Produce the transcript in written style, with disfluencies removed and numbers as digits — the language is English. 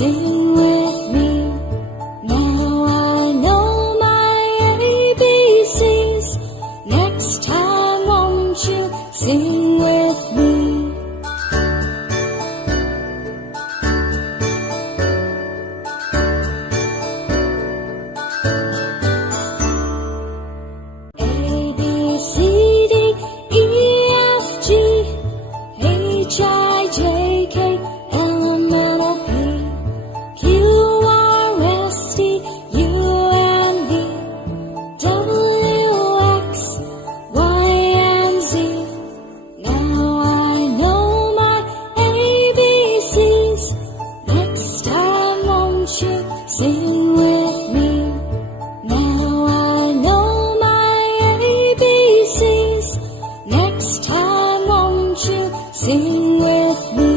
Sing with me. Now I know my ABCs. Next time won't you sing with me? A, B, C, D, E, F, G, H, I, J, K, L, M, N, O, P, Q, R, S, T, U, and V, W, X, Y, and Z. Now I know my ABCs. Next time won't you sing with me? Now I know my ABCs. Next time won't you sing with me?